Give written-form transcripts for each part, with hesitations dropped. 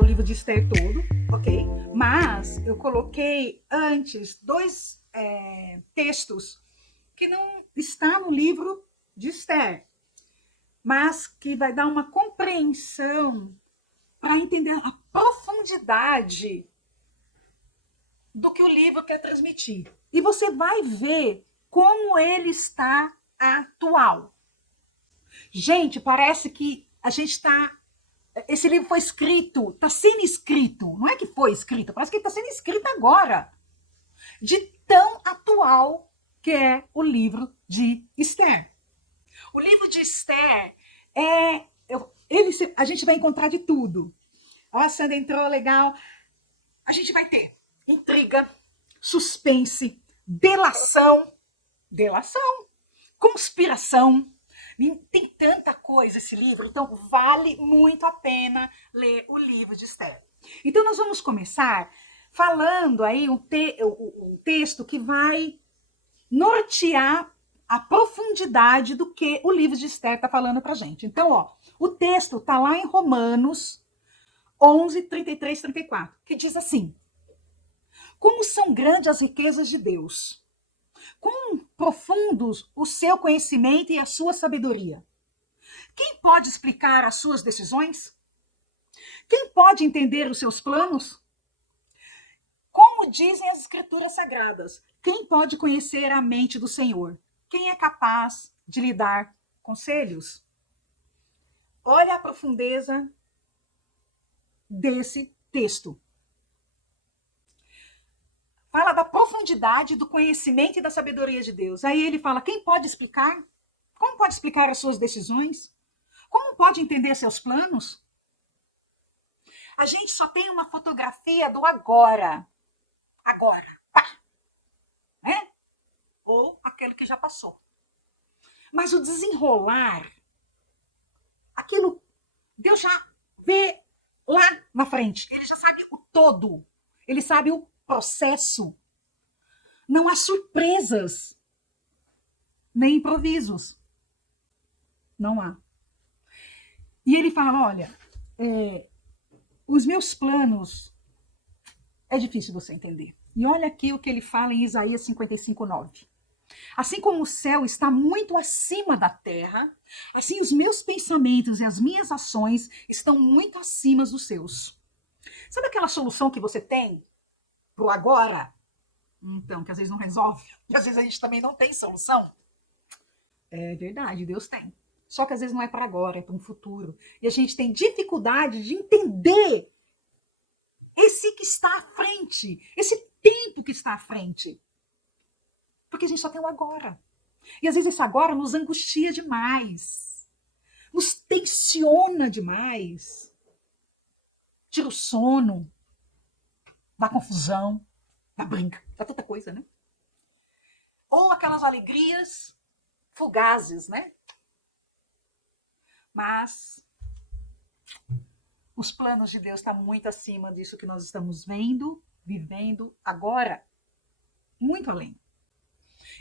o livro de Esther todo, ok? Mas eu coloquei antes dois textos que não está no livro de Esther, mas que vai dar uma compreensão para entender a profundidade do que o livro quer transmitir. E você vai ver como ele está atual. Gente, parece que a gente está... Esse livro foi escrito, está sendo escrito. Não é que foi escrito, parece que está sendo escrito agora. De tão atual que é o livro de Esther. O livro de Esther a gente vai encontrar de tudo. Ó, a Sandra entrou, legal. A gente vai ter intriga, suspense, delação, conspiração. Tem tanta coisa esse livro, então vale muito a pena ler o livro de Esther. Então nós vamos começar falando aí um texto que vai nortear a profundidade do que o livro de Esther está falando para a gente. Então, ó, o texto está lá em Romanos 11, 33, 34, que diz assim: como são grandes as riquezas de Deus, quão profundos o seu conhecimento e a sua sabedoria. Quem pode explicar as suas decisões? Quem pode entender os seus planos? Como dizem as escrituras sagradas, quem pode conhecer a mente do Senhor? Quem é capaz de lhe dar conselhos? Olha a profundeza desse texto. Fala da profundidade do conhecimento e da sabedoria de Deus. Aí ele fala, quem pode explicar? Como pode explicar as suas decisões? Como pode entender seus planos? A gente só tem uma fotografia do agora. Agora, pá. Né? Ou aquele que já passou. Mas o desenrolar, aquilo, Deus já vê lá na frente. Ele já sabe o todo. Ele sabe o processo. Não há surpresas, nem improvisos. Não há. E ele fala, olha, os meus planos é difícil você entender. E olha aqui o que ele fala em Isaías 55, 9. Assim como o céu está muito acima da terra, assim os meus pensamentos e as minhas ações estão muito acima dos seus. Sabe aquela solução que você tem pro agora? Então, que às vezes não resolve. E às vezes a gente também não tem solução. É verdade, Deus tem. Só que às vezes não é para agora, é para um futuro. E a gente tem dificuldade de entender esse que está à frente, esse tempo que está à frente. Porque a gente só tem o agora. E às vezes esse agora nos angustia demais. Nos tensiona demais. Tira o sono. Dá confusão. Dá brinca. Dá tanta coisa, né? Ou aquelas alegrias fugazes, né? Mas os planos de Deus estão muito acima disso que nós estamos vendo, vivendo agora. Muito além.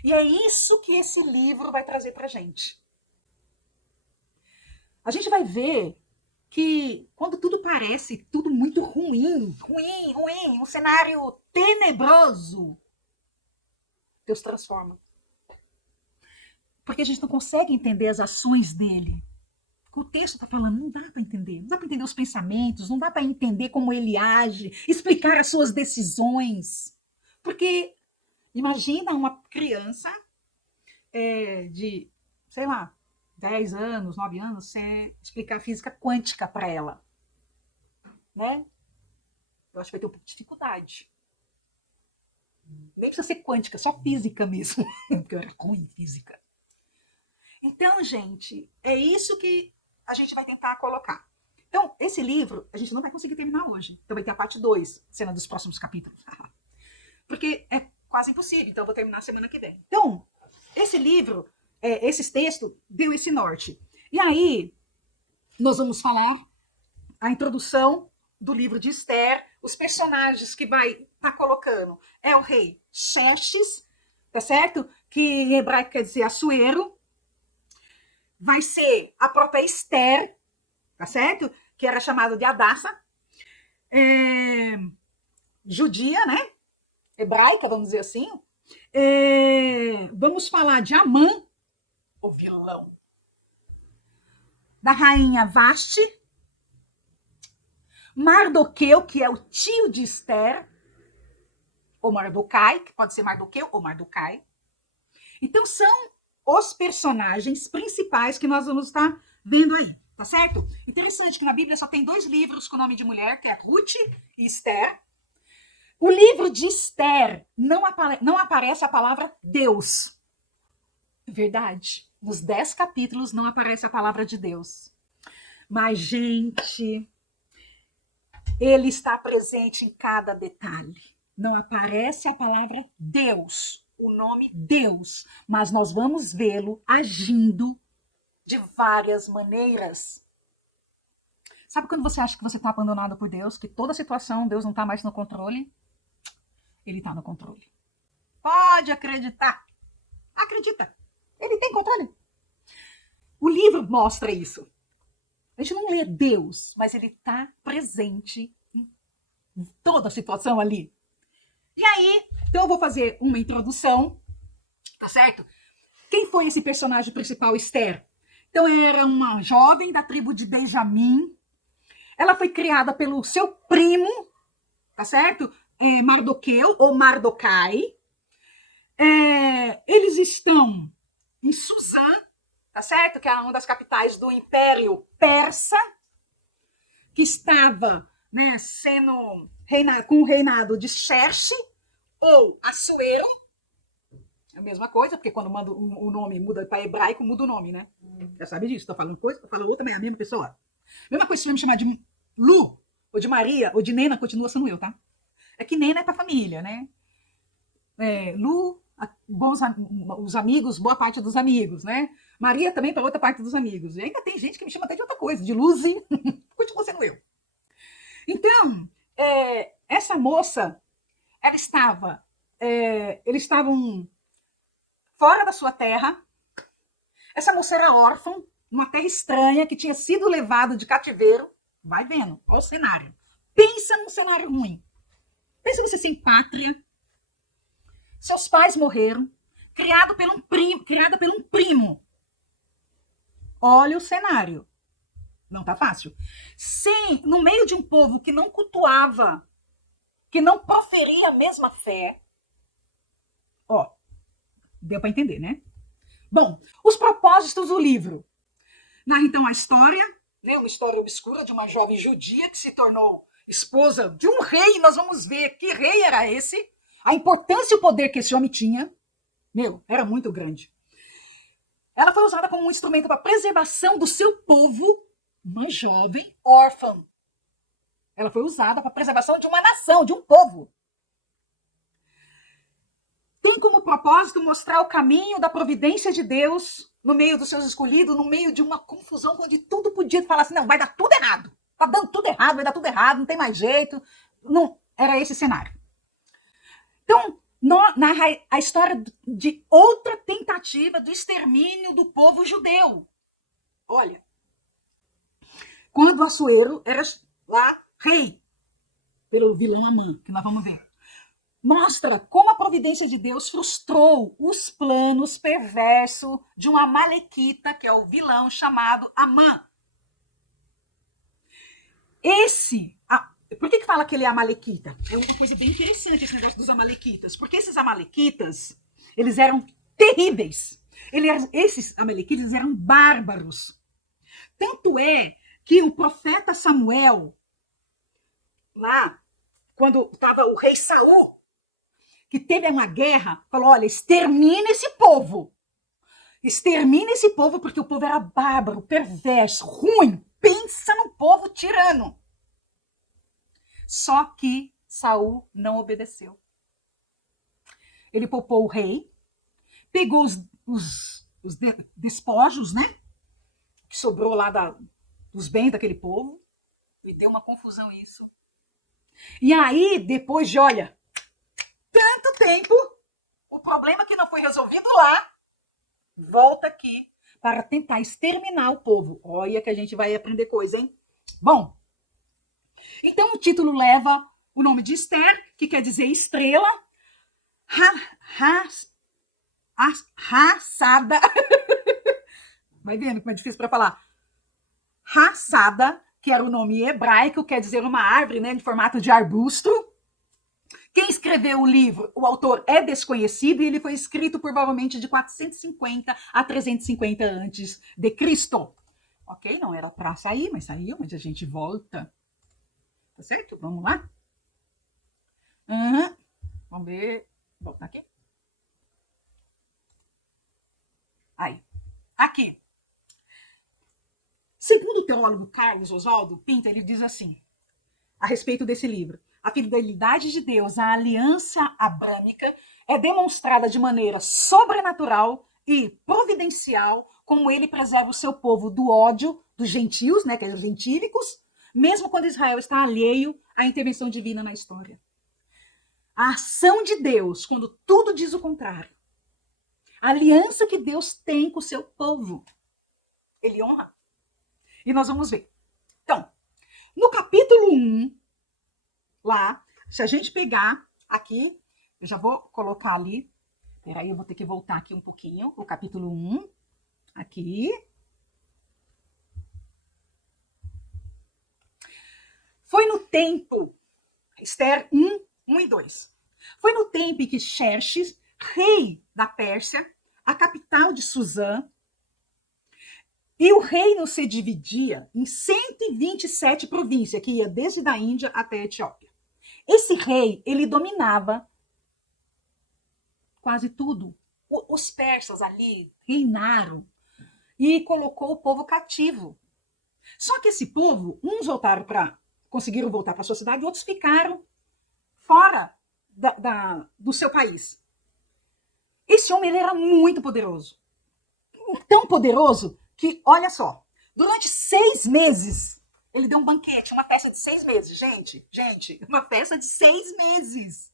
E é isso que esse livro vai trazer para a gente. A gente vai ver que quando tudo parece tudo muito ruim, um cenário tenebroso, Deus transforma. Porque a gente não consegue entender as ações dele. O texto está falando, não dá para entender. Não dá para entender os pensamentos, não dá para entender como ele age, explicar as suas decisões. Porque imagina uma criança de, sei lá, 10 anos, 9 anos, sem explicar física quântica para ela. Né? Eu acho que vai ter um pouco de dificuldade. Nem precisa ser quântica, só física mesmo. Porque eu era ruim em física. Então, gente, é isso que a gente vai tentar colocar. Então, esse livro, a gente não vai conseguir terminar hoje. Então vai ter a parte 2, cena dos próximos capítulos. Porque é quase impossível, então eu vou terminar semana que vem. Então, esse livro, esses textos, deu esse norte. E aí, nós vamos falar a introdução do livro de Esther, os personagens que vai estar colocando. É o rei Xerxes, tá certo? Que em hebraico quer dizer Assuero. Vai ser a própria Esther, tá certo? Que era chamada de Hadassa. judia, né? Hebraica, vamos dizer assim. Vamos falar de Amã, o vilão. Da rainha Vasti. Mardoqueu, que é o tio de Esther. Ou Mardocai, que pode ser Mardoqueu ou Mardocai. Então, são os personagens principais que nós vamos estar vendo aí, tá certo? Interessante que na Bíblia só tem 2 livros com nome de mulher, que é Ruth e Esther. O livro de Esther não aparece a palavra Deus. Verdade. Nos 10 capítulos não aparece a palavra de Deus. Mas, gente, ele está presente em cada detalhe. Não aparece a palavra Deus, o nome Deus, mas nós vamos vê-lo agindo de várias maneiras. Sabe quando você acha que você está abandonado por Deus, que toda situação Deus não está mais no controle? Ele está no controle. Pode acreditar. Acredita. Ele tem controle. O livro mostra isso. A gente não lê Deus, mas ele está presente em toda a situação ali. E aí, então eu vou fazer uma introdução, tá certo? Quem foi esse personagem principal, Esther? Então, era uma jovem da tribo de Benjamim. Ela foi criada pelo seu primo, tá certo? Mardoqueu ou Mardocai. Eles estão em Suzã, tá certo? Que é uma das capitais do Império Persa, que estava, né, sendo com o reinado de Xerxes ou Assuero. É a mesma coisa, porque quando manda o nome muda para hebraico, muda o nome, né? Já sabe disso. Tô falando coisa, tô falando outra, mas é a mesma pessoa. Mesma coisa se você me chamar de Lu, ou de Maria, ou de Nena, continua sendo eu, tá? É que Nena é pra família, né? Lu, os amigos, boa parte dos amigos, né? Maria também para outra parte dos amigos. E ainda tem gente que me chama até de outra coisa, de Luzi, continua sendo eu. Então, essa moça, eles estavam fora da sua terra. Essa moça era órfã, numa terra estranha, que tinha sido levada de cativeiro. Vai vendo, olha o cenário. Pensa num cenário ruim. Pensa você sem pátria. Seus pais morreram, criada por um primo. Olha o cenário. Não tá fácil. No meio de um povo que não cultuava, que não proferia a mesma fé. Ó, deu para entender, né? Bom, os propósitos do livro. Narra então a história, né, uma história obscura de uma jovem judia que se tornou esposa de um rei. Nós vamos ver que rei era esse, a importância e o poder que esse homem tinha. Era muito grande. Ela foi usada como um instrumento para a preservação do seu povo, uma jovem órfã. Ela foi usada para a preservação de uma nação, de um povo. Tem como propósito mostrar o caminho da providência de Deus no meio dos seus escolhidos, no meio de uma confusão onde tudo podia falar assim, não, vai dar tudo errado. Tá dando tudo errado, vai dar tudo errado, não tem mais jeito. Não, era esse cenário. Então, narra a história de outra tentativa do extermínio do povo judeu. Olha, quando Assuero era lá rei, pelo vilão Amã, que nós vamos ver. Mostra como a providência de Deus frustrou os planos perversos de um amalequita, que é o vilão chamado Amã. Por que fala que ele é amalequita? É uma coisa bem interessante esse negócio dos amalequitas, porque esses amalequitas, eles eram terríveis. Esses amalequitas eram bárbaros. Tanto é que o profeta Samuel, lá, quando estava o rei Saul, que teve uma guerra, falou, olha, extermina esse povo. Extermina esse povo, porque o povo era bárbaro, perverso, ruim. Pensa no povo tirano. Só que Saul não obedeceu. Ele poupou o rei, pegou os despojos, né? Que sobrou lá dos bens daquele povo, e deu uma confusão isso. E aí, depois de, olha, tanto tempo, o problema que não foi resolvido lá, volta aqui para tentar exterminar o povo. Olha que a gente vai aprender coisa, hein? Bom, Então o título leva o nome de Esther, que quer dizer estrela, raçada, vai vendo como é difícil para falar, raçada, que era o nome hebraico, quer dizer uma árvore, né, em formato de arbusto. Quem escreveu o livro, o autor é desconhecido e ele foi escrito provavelmente de 450 a 350 antes de Cristo. Ok, não era para sair, mas saiu, mas a gente volta. Tá certo? Vamos lá? Vamos ver. Voltar aqui. Aí. Aqui. Segundo o teólogo Carlos Oswaldo Pinto, ele diz assim, a respeito desse livro: a fidelidade de Deus à aliança abrâmica é demonstrada de maneira sobrenatural e providencial, como ele preserva o seu povo do ódio dos gentios, né, que são os gentílicos, mesmo quando Israel está alheio à intervenção divina na história. A ação de Deus, quando tudo diz o contrário. A aliança que Deus tem com o seu povo. Ele honra. E nós vamos ver. Então, no capítulo 1, lá, se a gente pegar aqui, eu já vou colocar ali, peraí, eu vou ter que voltar aqui um pouquinho, o capítulo 1, aqui. Foi no tempo, Esther 1 e 2, foi no tempo em que Xerxes, rei da Pérsia, a capital de Suzã, e o reino se dividia em 127 províncias, que ia desde a Índia até a Etiópia. Esse rei, ele dominava quase tudo. Os persas ali reinaram e colocou o povo cativo. Só que esse povo, uns conseguiram voltar para a sua cidade, outros ficaram fora do seu país. Esse homem, ele era muito poderoso. Tão poderoso que, olha só, durante 6 meses, ele deu um banquete, uma festa de 6 meses. Gente, uma festa de 6 meses.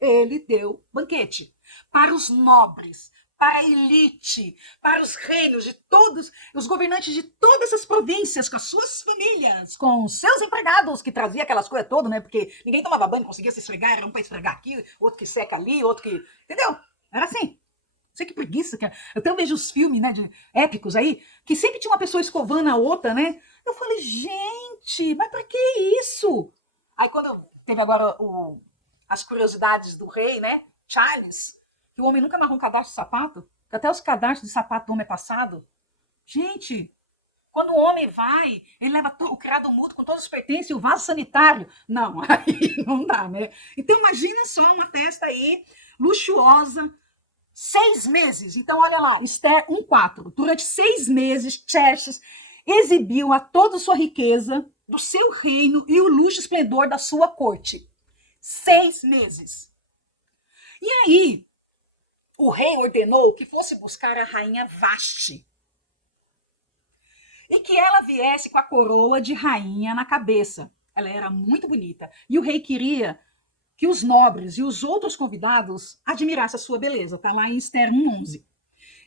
Ele deu banquete para os nobres, para a elite, para os reinos de todos, os governantes de todas as províncias, com as suas famílias, com os seus empregados, que trazia aquelas coisas todas, né? Porque ninguém tomava banho, conseguia se esfregar, era um para esfregar aqui, outro que seca ali, outro que... Entendeu? Era assim. Sei que preguiça, cara. Eu até vejo os filmes, né, épicos aí, que sempre tinha uma pessoa escovando a outra, né? Eu falei, gente, mas pra que isso? Aí quando teve agora as curiosidades do rei, né, Charles, que o homem nunca amarrou um cadastro de sapato, que até os cadastros de sapato do homem é passado. Gente, quando o homem vai, ele leva o criado mudo com todos os pertences e o vaso sanitário. Não, aí não dá, né? Então imagina só uma festa aí, luxuosa, 6 meses. Então, olha lá, Esther 1:4. Durante 6 meses, Xerxes exibiu a toda sua riqueza do seu reino e o luxo e esplendor da sua corte. 6 meses. E aí, o rei ordenou que fosse buscar a rainha Vasti e que ela viesse com a coroa de rainha na cabeça. Ela era muito bonita. E o rei queria que os nobres e os outros convidados admirassem a sua beleza. Está lá em Esther 1:11.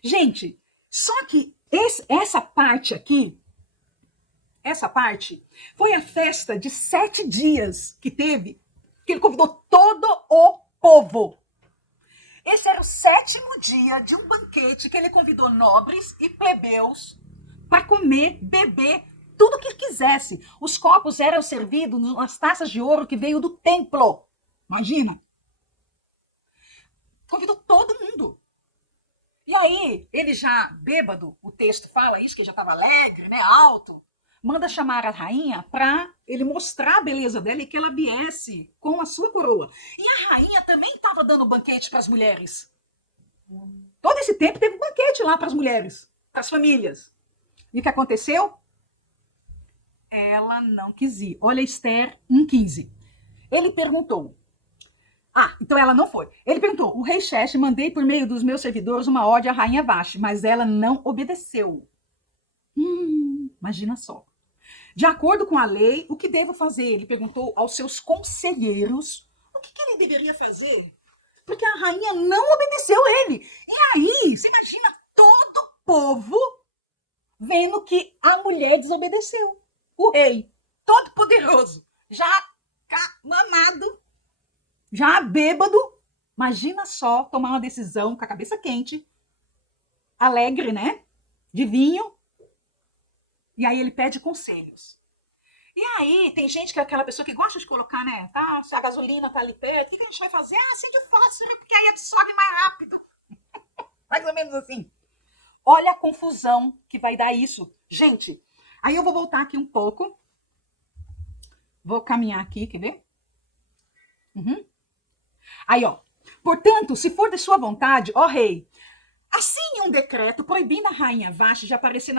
Gente, só que essa parte aqui, essa parte, foi a festa de 7 dias que teve, que ele convidou todo o povo. Esse era o 7º dia de um banquete que ele convidou nobres e plebeus para comer, beber, tudo o que quisesse. Os copos eram servidos nas taças de ouro que veio do templo. Imagina. Convidou todo mundo. E aí, ele já bêbado, o texto fala isso, que já estava alegre, né, alto, manda chamar a rainha para ele mostrar a beleza dela e que ela viesse com a sua coroa. E a rainha também estava dando banquete para as mulheres. Todo esse tempo teve banquete lá para as mulheres, para as famílias. E o que aconteceu? Ela não quis ir. Olha Esther 1:15. Ele perguntou, então ela não foi. Ele perguntou, o rei Xerxes, mandei por meio dos meus servidores uma ordem à rainha Vasti, mas ela não obedeceu. Imagina só. De acordo com a lei, o que devo fazer? Ele perguntou aos seus conselheiros o que ele deveria fazer. Porque a rainha não obedeceu ele. E aí, você imagina todo o povo vendo que a mulher desobedeceu. O rei. todo poderoso, já mamado, já bêbado. Imagina só tomar uma decisão com a cabeça quente, alegre, né? De vinho. E aí ele pede conselhos. E aí, tem gente que é aquela pessoa que gosta de colocar, né? Tá, se a gasolina tá ali perto, o que a gente vai fazer? Ah, acende o fósforo, porque aí sobe mais rápido. Mais ou menos assim. Olha a confusão que vai dar isso. Gente, aí eu vou voltar aqui um pouco. Vou caminhar aqui, quer ver? Uhum. Aí, ó. Portanto, se for de sua vontade, ó rei, assine um decreto proibindo a rainha Vashti de aparecer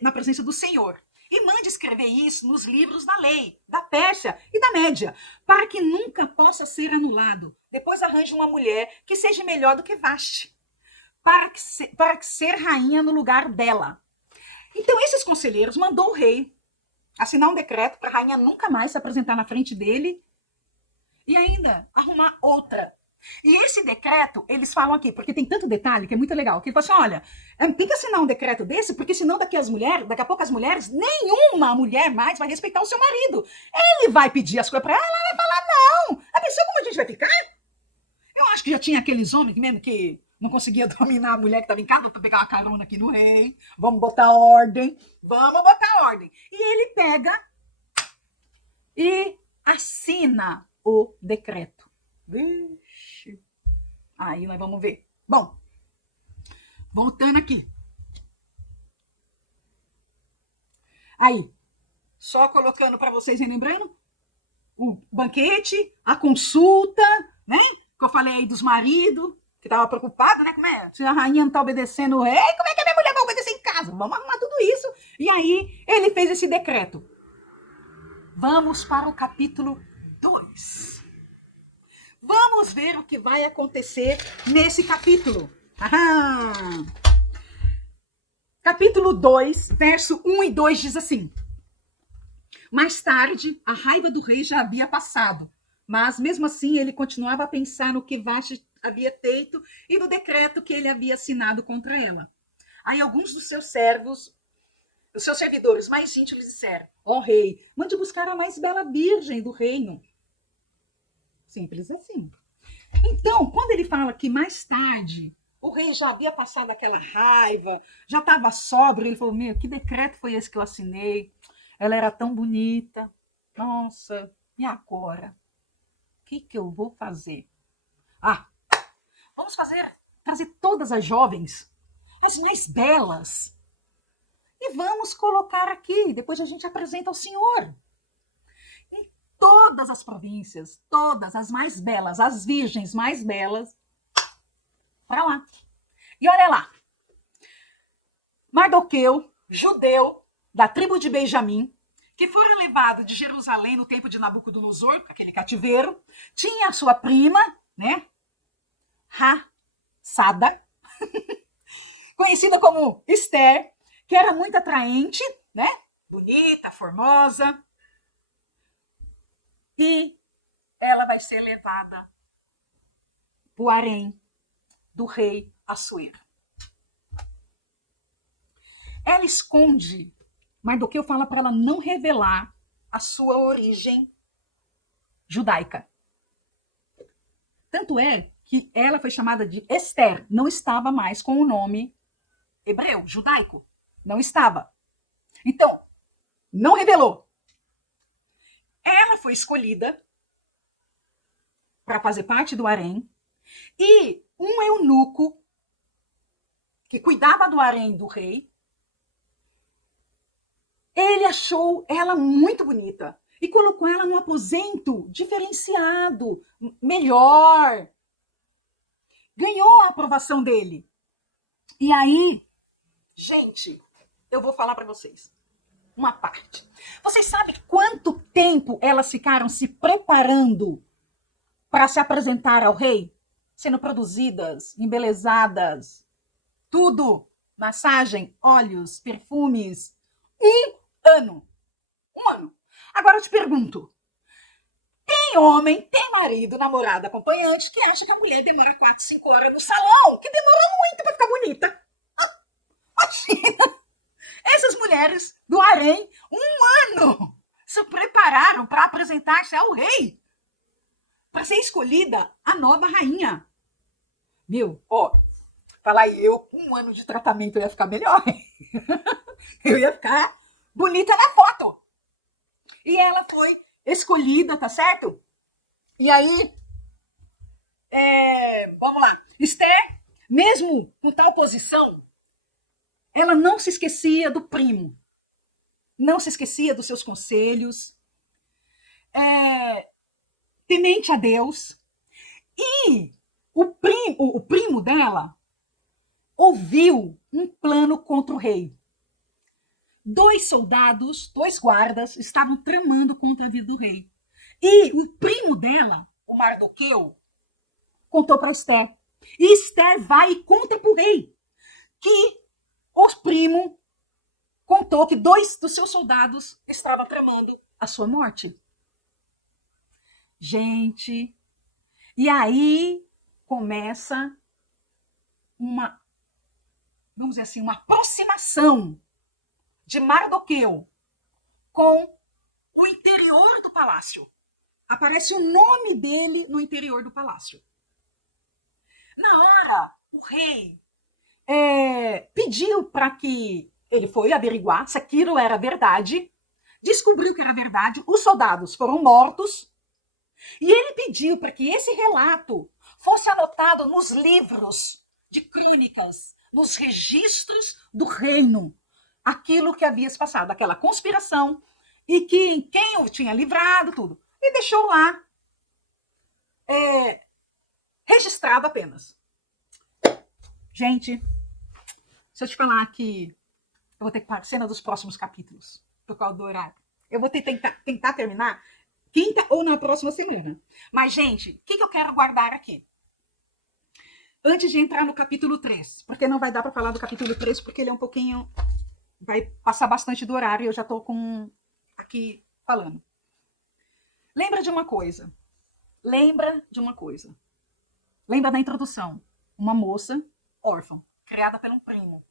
na presença do Senhor. E mande escrever isso nos livros da lei, da Pérsia e da Média, para que nunca possa ser anulado. Depois arranje uma mulher que seja melhor do que Vashti, para que ser rainha no lugar dela. Então, esses conselheiros mandou o rei assinar um decreto para a rainha nunca mais se apresentar na frente dele e ainda arrumar outra. E esse decreto, eles falam aqui, porque tem tanto detalhe que é muito legal, que ele fala assim, olha, tem que assinar um decreto desse, porque senão daqui a pouco as mulheres, nenhuma mulher mais vai respeitar o seu marido. Ele vai pedir as coisas para ela, ela vai falar, não. A pessoa como a gente vai ficar? Eu acho que já tinha aqueles homens mesmo que não conseguia dominar a mulher que estava em casa para pegar uma carona aqui no rei. Vamos botar ordem. E ele pega e assina o decreto. Vixe. Aí nós vamos ver. Bom, voltando aqui. Aí, só colocando para vocês relembrando, o banquete, a consulta, né? Que eu falei aí dos maridos, que tava preocupado, né? Como é? Se a rainha não tá obedecendo o rei, como é que a minha mulher vai obedecer em casa? Vamos arrumar tudo isso. E aí, ele fez esse decreto. Vamos para o capítulo 2. Vamos ver o que vai acontecer nesse capítulo. Aham. Capítulo 2, verso 1 e 2 diz assim: mais tarde, a raiva do rei já havia passado, mas mesmo assim ele continuava a pensar no que Vashti havia feito e no decreto que ele havia assinado contra ela. Aí alguns dos seus servos, os seus servidores mais íntimos disseram: ó rei, mande buscar a mais bela virgem do reino. Simples assim. Então, quando ele fala que mais tarde o rei já havia passado aquela raiva, já estava sóbrio, ele falou: meu, que decreto foi esse que eu assinei? Ela era tão bonita. Nossa, e agora? O que eu vou fazer? Ah, vamos trazer todas as jovens, as mais belas, e vamos colocar aqui. Depois a gente apresenta ao senhor. Em todas as províncias, todas as mais belas, as virgens mais belas, para lá. E olha lá, Mardoqueu, judeu, da tribo de Benjamim, que fora levado de Jerusalém no tempo de Nabucodonosor, aquele cativeiro, tinha a sua prima, né, Sada, conhecida como Esther, que era muito atraente, né, bonita, formosa, e ela vai ser levada para o harém do rei Assuero. Ela esconde, Mardoqueu fala para ela não revelar a sua origem judaica. Tanto é que ela foi chamada de Esther, não estava mais com o nome hebreu, judaico. Não estava. Então, não revelou. Ela foi escolhida para fazer parte do harém e um eunuco que cuidava do harém do rei, ele achou ela muito bonita e colocou ela num aposento diferenciado, melhor. Ganhou a aprovação dele. E aí, gente, eu vou falar para vocês uma parte. Vocês sabem quanto tempo elas ficaram se preparando para se apresentar ao rei? Sendo produzidas, embelezadas, tudo. Massagem, óleos, perfumes. Um ano. Agora eu te pergunto. Tem homem, tem marido, namorado, acompanhante que acha que a mulher demora 4, 5 horas no salão, que demora muito para ficar bonita. Imagina! Essas mulheres do harém, 1 ano se prepararam para apresentar-se ao rei, para ser escolhida a nova rainha. Viu? Ó, fala aí, eu, com 1 ano de tratamento eu ia ficar melhor. Eu ia ficar bonita na foto. E ela foi escolhida, tá certo? E aí, vamos lá. Esther, mesmo com tal posição, ela não se esquecia do primo. Não se esquecia dos seus conselhos. Temente a Deus. E o primo dela ouviu um plano contra o rei. 2 soldados, 2 guardas, estavam tramando contra a vida do rei. E o primo dela, o Mardoqueu, contou para Esther. E Esther vai e conta para o rei que o primo contou que 2 dos seus soldados estavam tramando a sua morte. Gente, e aí começa uma, vamos dizer assim, uma aproximação de Mardoqueu com o interior do palácio. Aparece o nome dele no interior do palácio. Na hora, o rei pediu para que ele foi averiguar se aquilo era verdade, descobriu que era verdade, os soldados foram mortos, e ele pediu para que esse relato fosse anotado nos livros de crônicas, nos registros do reino, aquilo que havia se passado, aquela conspiração, e que quem o tinha livrado, tudo. E deixou lá registrado apenas. Gente, se eu te falar que eu vou ter que parar cena dos próximos capítulos, por causa do horário. Eu vou tentar terminar quinta ou na próxima semana. Mas, gente, o que eu quero guardar aqui? Antes de entrar no capítulo 3, porque não vai dar para falar do capítulo 3, porque ele é um pouquinho... vai passar bastante do horário e eu já estou aqui falando. Lembra de uma coisa. Lembra da introdução. Uma moça órfã, criada por um primo,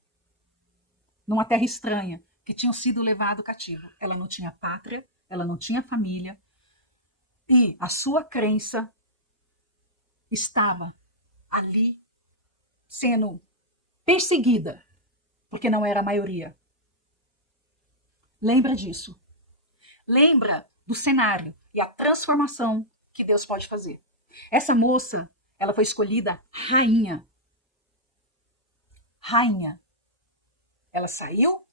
numa terra estranha, que tinham sido levado cativo. Ela não tinha pátria, ela não tinha família, e a sua crença estava ali sendo perseguida, porque não era a maioria. Lembra disso. Lembra do cenário e a transformação que Deus pode fazer. Essa moça, ela foi escolhida rainha. Rainha. Ela saiu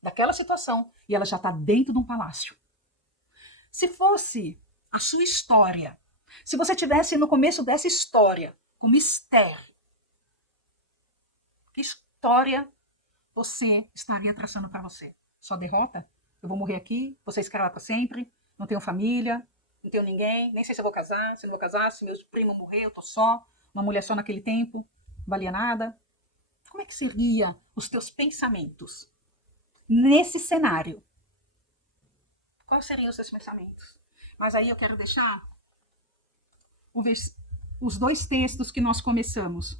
daquela situação e ela já está dentro de um palácio. Se fosse a sua história, se você tivesse no começo dessa história, como Esther, que história você estaria traçando para você? Só derrota? Eu vou morrer aqui, vou ser escrava para sempre, não tenho família, não tenho ninguém, nem sei se eu vou casar, se não vou casar, se meu primo morrer, eu tô só, uma mulher só naquele tempo, não valia nada. Como é que seria os teus pensamentos nesse cenário? Quais seriam os teus pensamentos? Mas aí eu quero deixar os 2 textos que nós começamos.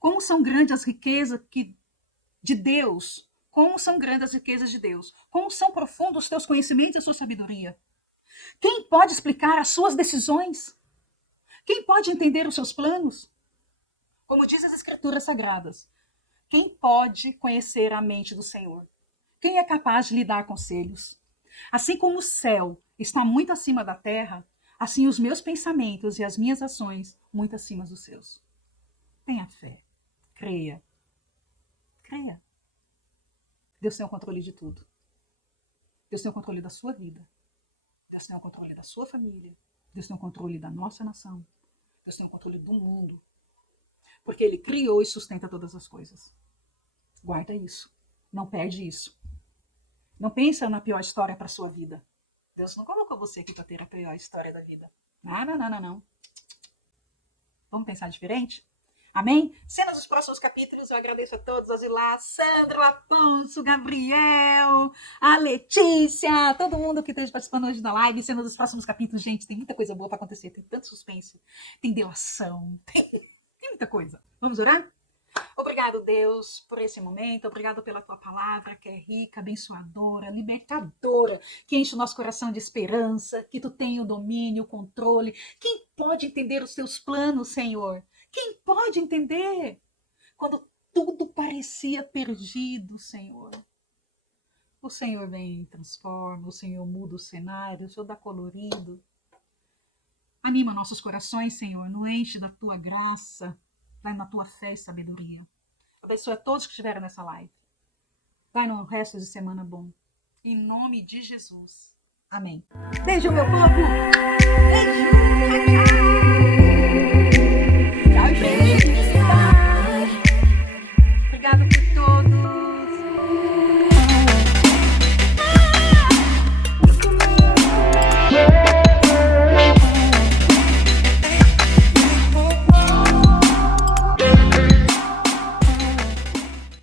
Como são grandes as riquezas de Deus? Como são grandes as riquezas de Deus? Como são profundos os teus conhecimentos e a sua sabedoria? Quem pode explicar as suas decisões? Quem pode entender os seus planos? Como diz as Escrituras Sagradas, quem pode conhecer a mente do Senhor? Quem é capaz de lhe dar conselhos? Assim como o céu está muito acima da terra, assim os meus pensamentos e as minhas ações muito acima dos seus. Tenha fé. Creia. Creia. Deus tem o controle de tudo. Deus tem o controle da sua vida. Deus tem o controle da sua família. Deus tem o controle da nossa nação. Deus tem o controle do mundo. Porque Ele criou e sustenta todas as coisas. Guarda isso. Não perde isso. Não pensa na pior história para a sua vida. Deus não colocou você aqui para ter a pior história da vida. Não. Vamos pensar diferente? Amém? Cenas dos próximos capítulos, eu agradeço a todos, a Zilá, Sandro, Afonso, Gabriel, a Letícia, todo mundo que esteja participando hoje da live. Cenas dos próximos capítulos, gente, tem muita coisa boa para acontecer, tem tanto suspense, tem delação, tem muita coisa. Vamos orar? Obrigado, Deus, por esse momento. Obrigado pela tua palavra, que é rica, abençoadora, libertadora, que enche o nosso coração de esperança, que tu tem o domínio, o controle. Quem pode entender os teus planos, Senhor? Quem pode entender? Quando tudo parecia perdido, Senhor. O Senhor vem e transforma, o Senhor muda o cenário, o Senhor dá colorido. Anima nossos corações, Senhor, nos enche da tua graça, vai na tua fé e sabedoria. Abençoa todos que estiveram nessa live. Vai no resto de semana bom. Em nome de Jesus. Amém. Beijo, meu povo. Beijo. Tchau, tchau.